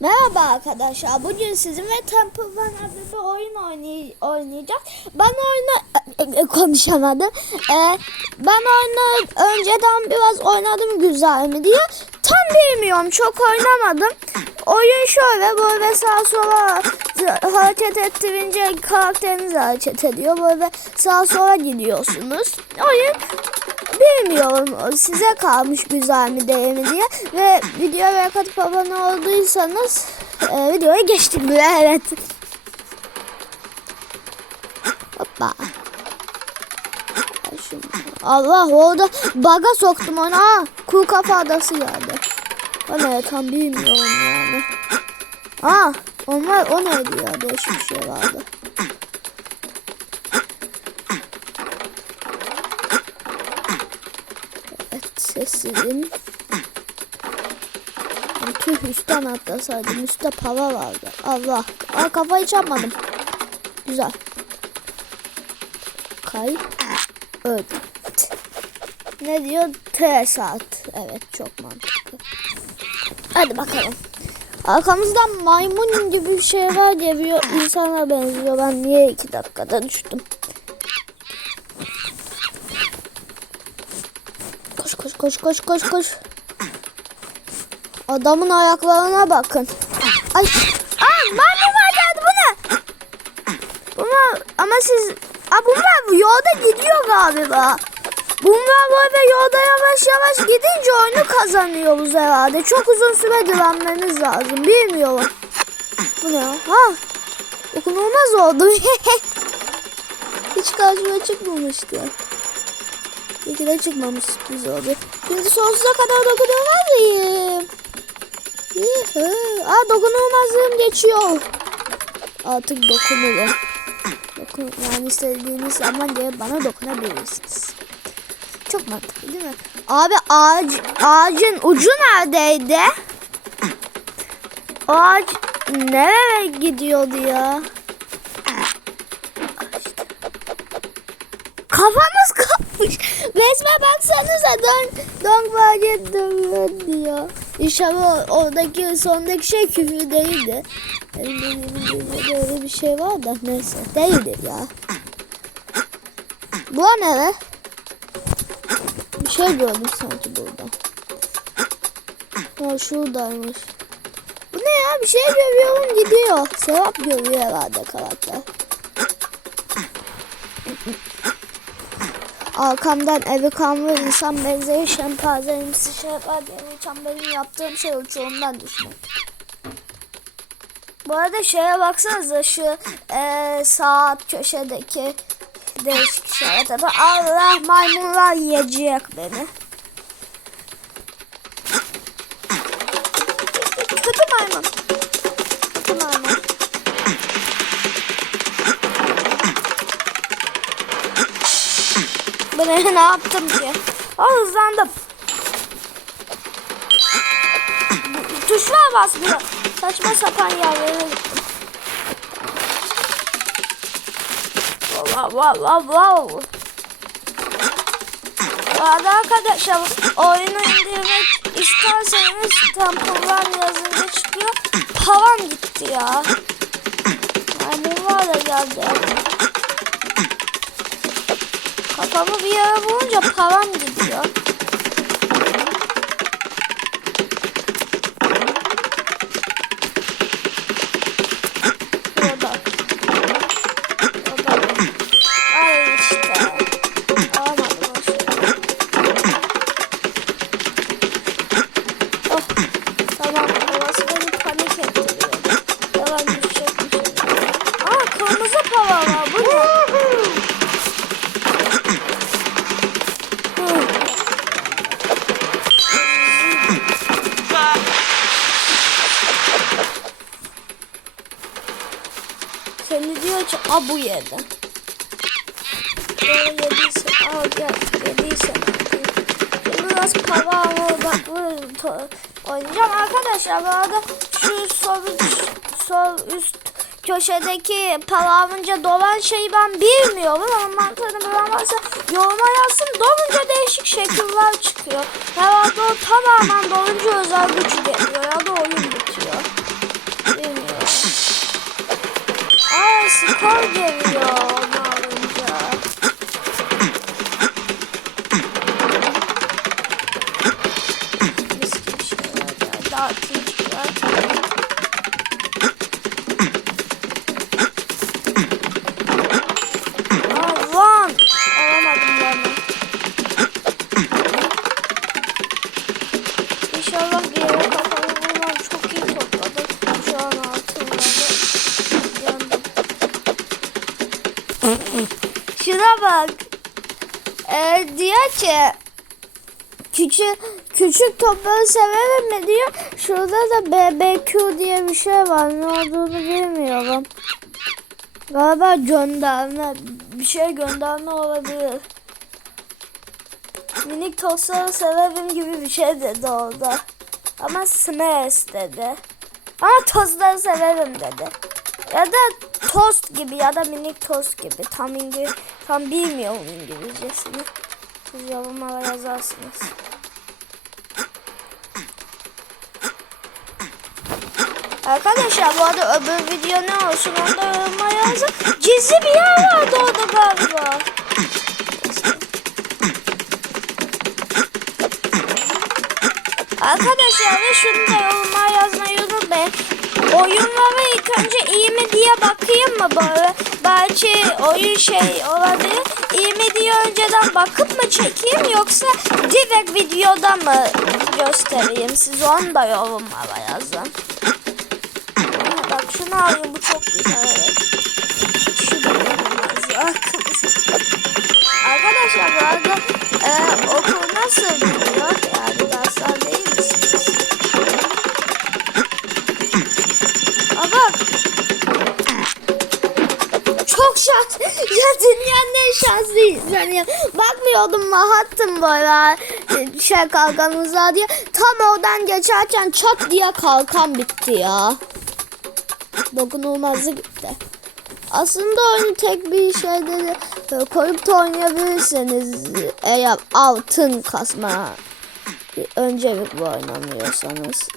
Merhaba arkadaşlar. Bugün sizinle Temple Run adlı bir oyun oynay oynayacağız. Ben oyunu e, e, konuşamadım. E, ben oyunu önceden biraz oynadım güzel mi diye. Tam bilmiyorum. Çok oynamadım. Oyun şöyle böyle sağa sola hareket ettirince karakteriniz hareket ediyor. Böyle sağa sola gidiyorsunuz. Oyun Bilmiyorum size kalmış güzel mi değil mi diye ve videoya like atıp abone olduysanız e, videoya geçtik bile evet. Hoppa. Allah orada baga soktum ona. Kuru kafa adası geldi. O ne tam bilmiyorum yani. Aa, onlar o neydi ya değişik şey. Evet sessizim. Ay, Tüh üstten atlasaydım. Üstte para vardı. Allah. Aa kafayı çarpmadım. Güzel. Kay. Öldü. Ne diyor? T saat. Evet çok mantıklı. Hadi bakalım. Arkamızdan maymun gibi bir şey var geliyor. İnsana benziyor. Ben niye iki dakikada düştüm? Koş koş koş koş koş koş. Adamın ayaklarına bakın. Ay. Aa maymun var geldi bu ne? Bunlar ama siz Aa, bunlar yolda gidiyor galiba. Bunlar böyle yolda yavaş yavaş gidince oyunu kazanıyoruz herhalde. Çok uzun süre direnmeniz lazım. Bilmiyorum. Bu ne? Ha? Dokunulmaz oldu. Hiç karşıma çıkmamıştı. İyi de çıkmamış sürpriz oldu. Şimdi sonsuza kadar dokunulmazlıyım. Yuhu. Aa dokunulmazlığım geçiyor. Artık dokunurum. Dokun, yani istediğiniz zaman gelip bana dokunabilirsiniz. Çok mantıklı değil mi? Abi ağaç, ağacın ucu neredeydi? Ağaç nereye gidiyordu ya? Kafanız kapmış. Resme baksanıza don don bağcı diyor. İnşallah oradaki sondaki şey küfür değildi. Benim dediğimde öyle bir şey var da neyse değildir ya. Bu ne be? Bir şey gördüm sanki burada. Ha şuradaymış. Bu ne ya? Bir şey görüyorum gidiyor. Sevap görüyor herhalde karakter. Arkamdan evi kanlı insan benzeri şempanzemsi yapar diye uçan benim yaptığım şey uçuğumdan düşmek. Bu arada şeye baksanıza şu eee saat köşedeki değişik tabi Allah maymunlar yiyecek beni. Ben ne yaptım ki? Aa hızlandım. Tuşlara basmıyor. Saçma sapan yerlere gittim. Wow wow wow wow. Arkadaşlar oyunu indirmek isterseniz tamponlar yazınca çıkıyor. Param gitti ya. Yani var da geldi. Kafamı bir yere vurunca param gidiyor. Burada. Burada. Ay işte. arkadaşlar. Bu şu sol, sol üst köşedeki palavunca dolan şeyi ben bilmiyorum ama mantığını bilen varsa yoruma yazsın. Dolunca değişik şekiller çıkıyor. Herhalde o tamamen dolunca özel güç geliyor ya da oyun bitiyor. Bilmiyorum. Aa skor geliyor. Şuna bak. Ee, diyor ki küçük küçük topları severim mi diyor. Şurada da BBQ diye bir şey var. Ne olduğunu bilmiyorum. Galiba gönderme bir şey gönderme olabilir. Minik tostları severim gibi bir şey dedi orada. Ama smash dedi. Ama tostları severim dedi. Ya da tost gibi ya da minik tost gibi. Tam İngiliz, tam bilmiyorum İngilizcesini. Siz yorumlara yazarsınız. Arkadaşlar bu arada öbür video ne olsun onu da yorumlara yazın. Gizli bir yer vardı orada galiba. Arkadaşlar ve şunu da yorumlara yazmayı unutmayın. Oyunlara ilk önce iyi mi diye bakayım mı böyle? Belki oyun şey olabilir. İyi mi diye önceden bakıp mı çekeyim yoksa direkt videoda mı göstereyim? Siz onu da yorumlara yazın. Bak şunu alayım bu çok güzel. Arkadaşlar bu arada e, okul nasıl dünyanın en şanslı insanı ya. Bakmıyordum Mahat'tım böyle şey kalkanımıza diye. Tam oradan geçerken çat diye kalkan bitti ya. Dokunulmazı gitti. Aslında oyunu tek bir şeyde de koyup da oynayabilirsiniz. Eğer altın kasma öncelikle oynamıyorsanız.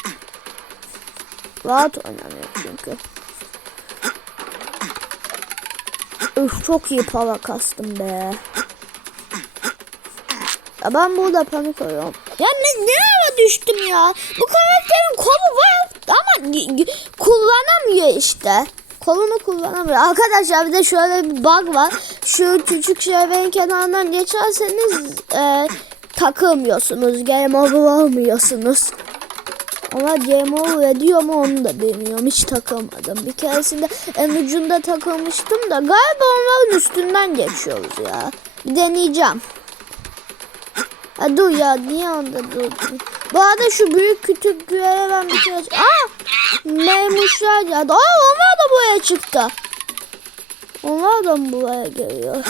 Rahat oynanıyor çünkü. Üf çok iyi para kastım be. Ya ben burada panik oluyorum. Ya ne, ne ara düştüm ya? Bu karakterin kolu var ama kullanamıyor işte. Kolunu kullanamıyor. Arkadaşlar bir de şöyle bir bug var. Şu küçük şebeğin kenarından geçerseniz e, takılmıyorsunuz. Game over olmuyorsunuz. Game over ediyor mu onu da bilmiyorum. Hiç takılmadım. Bir keresinde en ucunda takılmıştım da galiba onların üstünden geçiyoruz ya. Bir deneyeceğim. Ha dur ya niye onda durdun? Bu arada şu büyük küçük güveye ben bir kere... Aa! Meymuşlar geldi. Aa onlar da buraya çıktı. Onlar da buraya geliyor?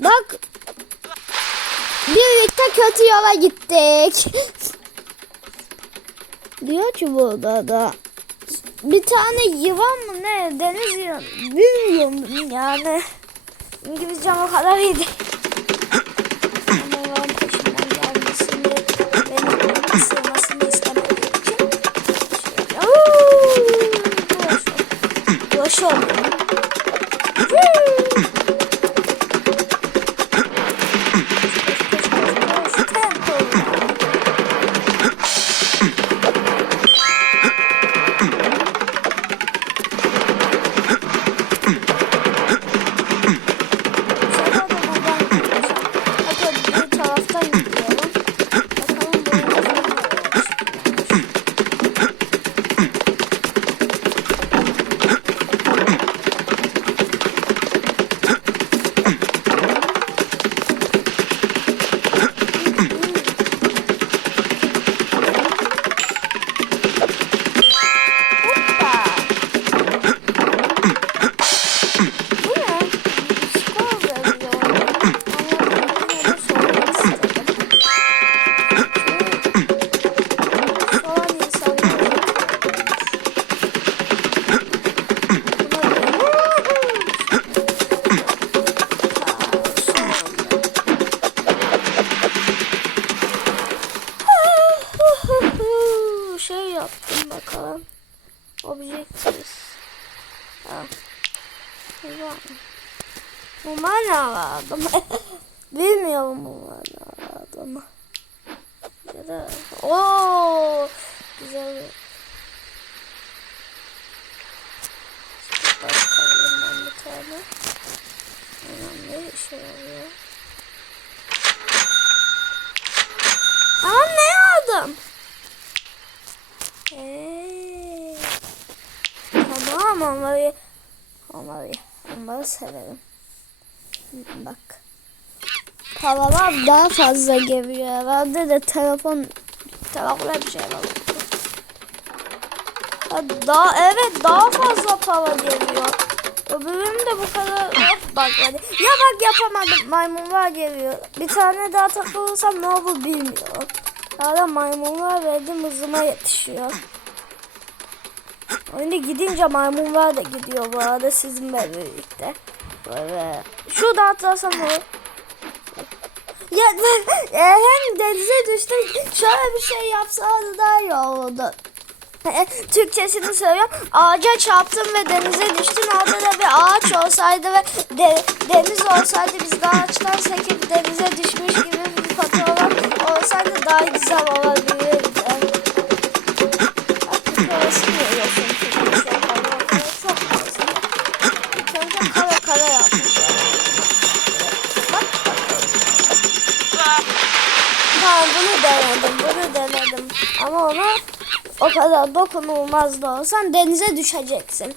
Bak. Birlikte kötü yola gittik. Diyor ki burada da. Bir tane yılan mı ne? Deniz yılanı. Bilmiyorum yani. İngilizcem o kadar iyi bir tane. Önemli işe yarıyor. Aa ne aldım? Eee. Tamam onları onları onları severim. Bak. Paralar daha fazla geliyor herhalde de telefon telefonla bir şey var. Ha, Daha evet daha fazla para geliyor. Öbüründe bu kadar of bak hadi. Ya bak yapamadım maymunlar geliyor. Bir tane daha takılırsam ne olur bilmiyorum. Hala maymunlar verdim hızıma yetişiyor. Oyunda gidince maymunlar da gidiyor bu arada sizinle birlikte. Böyle. Şurada atlasam olur. Ya hem denize düştüm. Şöyle bir şey yapsaydı daha iyi olurdu. Türkçesini söylüyorum. Ağaca çarptım ve denize düştüm. Orada da bir ağaç olsaydı ve de- deniz olsaydı biz de ağaçtan sekip denize düşmüş gibi bir fotoğraf olsaydı daha güzel olabilirdi. Tamam bunu denedim, bunu denedim. Ama ona o kadar dokunulmaz da olsan denize düşeceksin.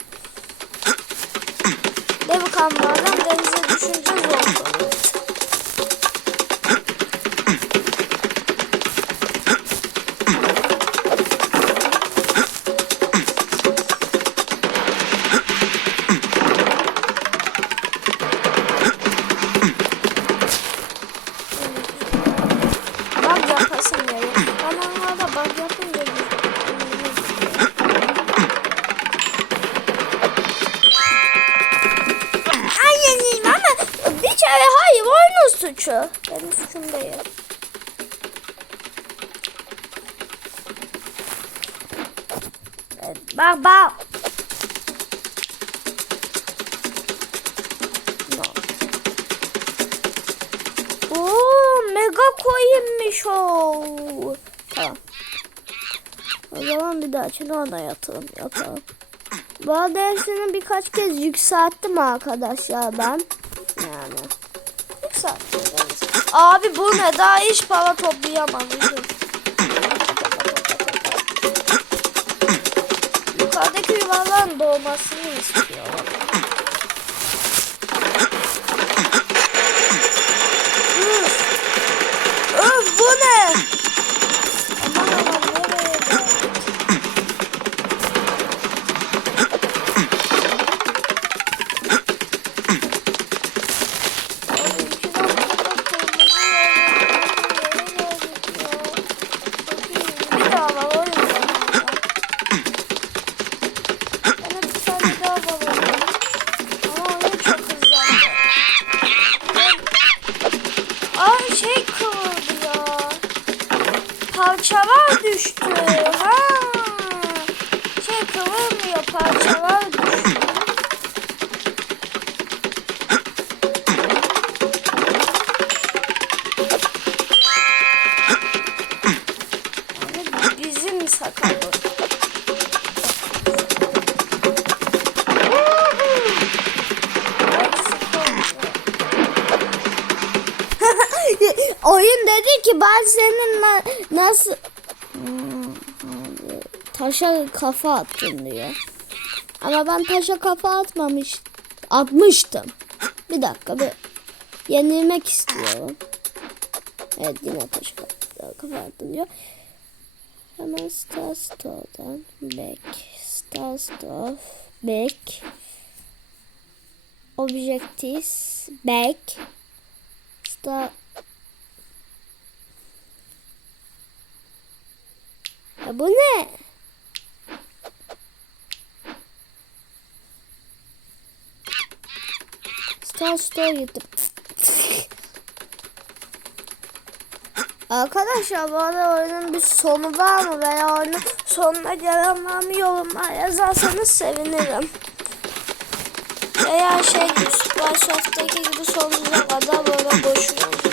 Bu kameradan denize düşünce zor oluyor. Suçu. Benim suçum değil. Bak bak. No. Oo, mega koyunmuş o. Tamam. O zaman bir daha için ona yatalım yapalım. Bu dersini birkaç kez yükselttim arkadaşlar ben. Abi bu ne? Daha hiç para toplayamamışım. Yukarıdaki yuvarlan doğmasını istiyorum. Taşa kafa attın diyor. Ama ben taşa kafa atmamış atmıştım. Bir dakika bir yenilmek istiyorum. Evet yine taşa kafa attım diyor. Hemen Star Store'dan back Star Store back Objectives back Star Ya bu ne? Store gittim. Arkadaşlar bu arada oyunun bir sonu var mı veya oyunun sonuna gelen var mı yorumlar yazarsanız sevinirim. Veya şey gibi Super Soft'taki gibi sonsuza kadar böyle boşuna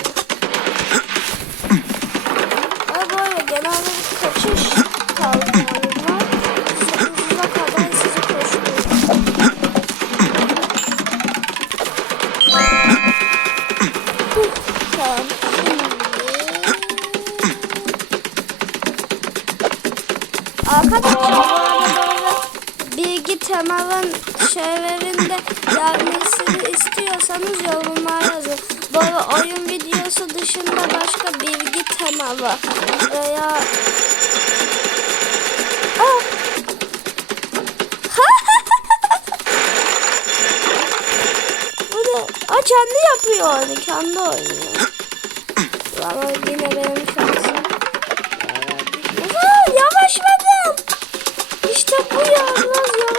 veya! Bu da Aa, kendi yapıyor onu kendi oynuyor. Ama yine benim şansım. Aa, yavaşladım. İşte bu ya. Biraz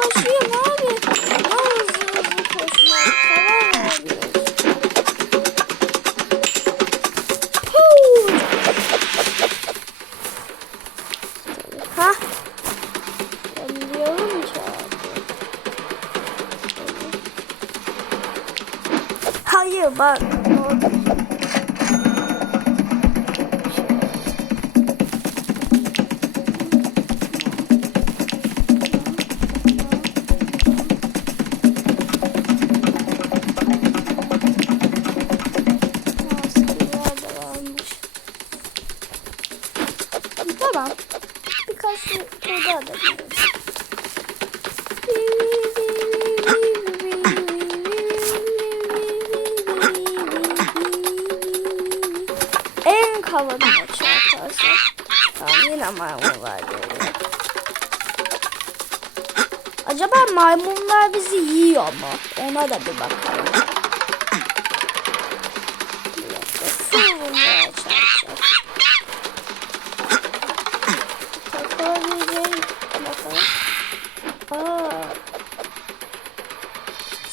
maymunlar bizi yiyor mu? Ona da bir bakalım.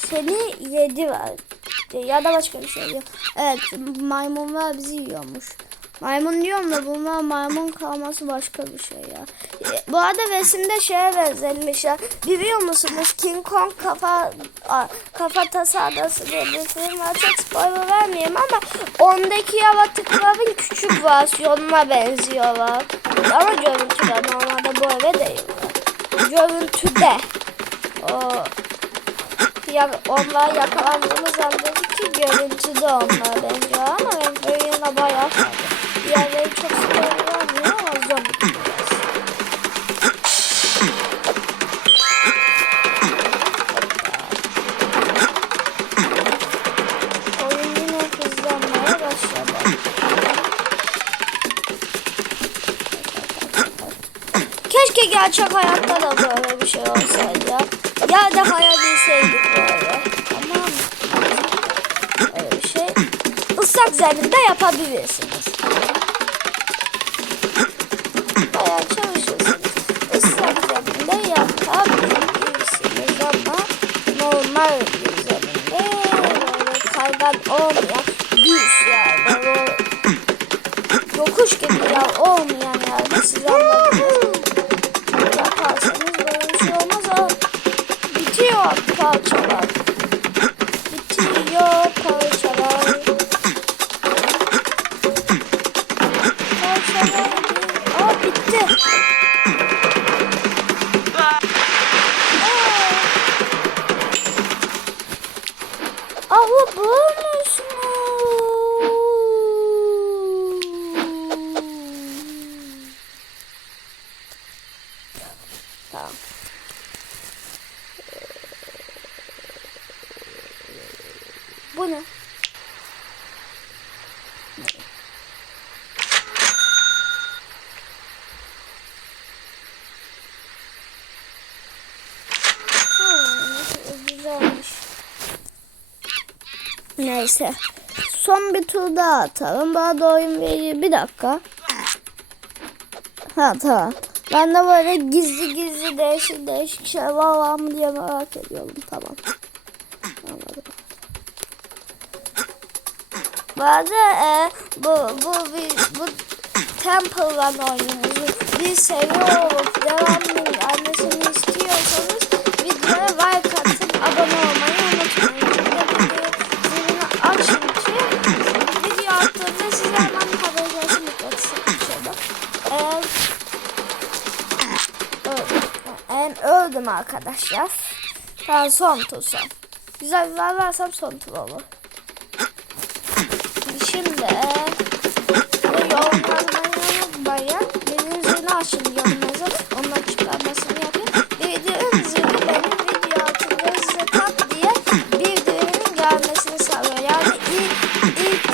Seni yedi var. Ya da başka bir şey yok. Evet maymunlar bizi yiyormuş. Maymun diyorum da bunlar maymun kalması başka bir şey ya. Bu arada resimde şeye benzetmişler. Biliyor musunuz King Kong kafa kafa tasadası diye bir film var. Çok spoiler vermeyeyim ama ondaki yaratıkların küçük versiyonuna benziyorlar. Ama görüntüde normalde bu öyle değil. Görüntüde. O ya, onlar yakalandığımız andaki ki görüntüde onlar benziyor gerçek hayatta da böyle bir şey olsaydı ya. Ya da hayabilseydik böyle. Ama öyle bir şey. Islak zeminde yapabilirsiniz. Tamam. Bu ne? Neyse. Son bir tur daha atalım. Bana da oyun veriyor. Bir dakika. Ha tamam. Ben de böyle gizli gizli değişik değişik şey var mı diye merak ediyorum. Tamam. Anladım. E, bu bu bu, bu Temple Run oyunumuzu bir seviyor olup devamlı annesini istiyorsanız öldüm arkadaşlar. Ben son tur son. Güzel bir versem son tur olur. Şimdi yorumlarmayı unutmayın. Benim zili açın yorumlarınızı. Ondan çıkarmasını yapın. Bildirim zili benim video altında size tak diye bildirimin gelmesini sağlıyor. Yani ilk ilk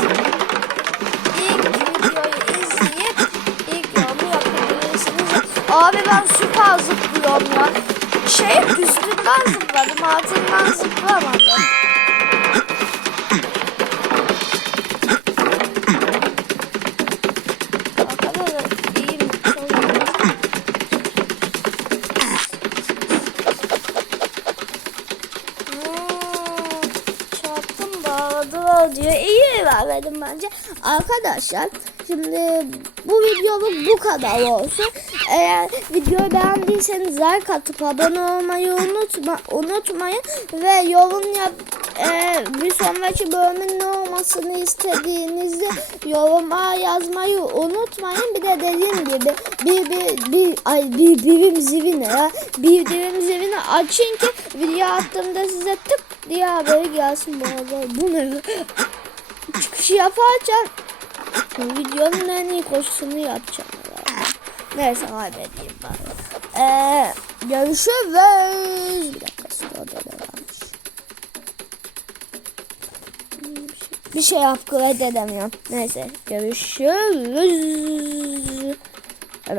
ilk videoyu izleyip ilk yorumu yapabilirsiniz. Abi ben süper zıplıyorum ya. Şey üstünden zıpladım altından zıplamadım. Hmm, diyor. İyi vermedim bence. Arkadaşlar şimdi bu videoluk bu kadar olsun. Eğer videoyu beğendiyseniz like atıp abone olmayı unutma, unutmayın. Ve yorum yap, e, bir sonraki bölümün ne olmasını istediğinizi yoruma yazmayı unutmayın. Bir de dediğim gibi bir bir bir ay bir birim zilini ya bildirim zilini açın ki video attığımda size tık diye haberi gelsin bu arada. Bu ne? Çıkışı yaparken videonun en iyi koşusunu yapacağım. Neyse halledeyim ben. Ee, görüşürüz. Bir dakika sırada ne varmış? Bir şey upgrade edemiyorum. Neyse görüşürüz. Bye.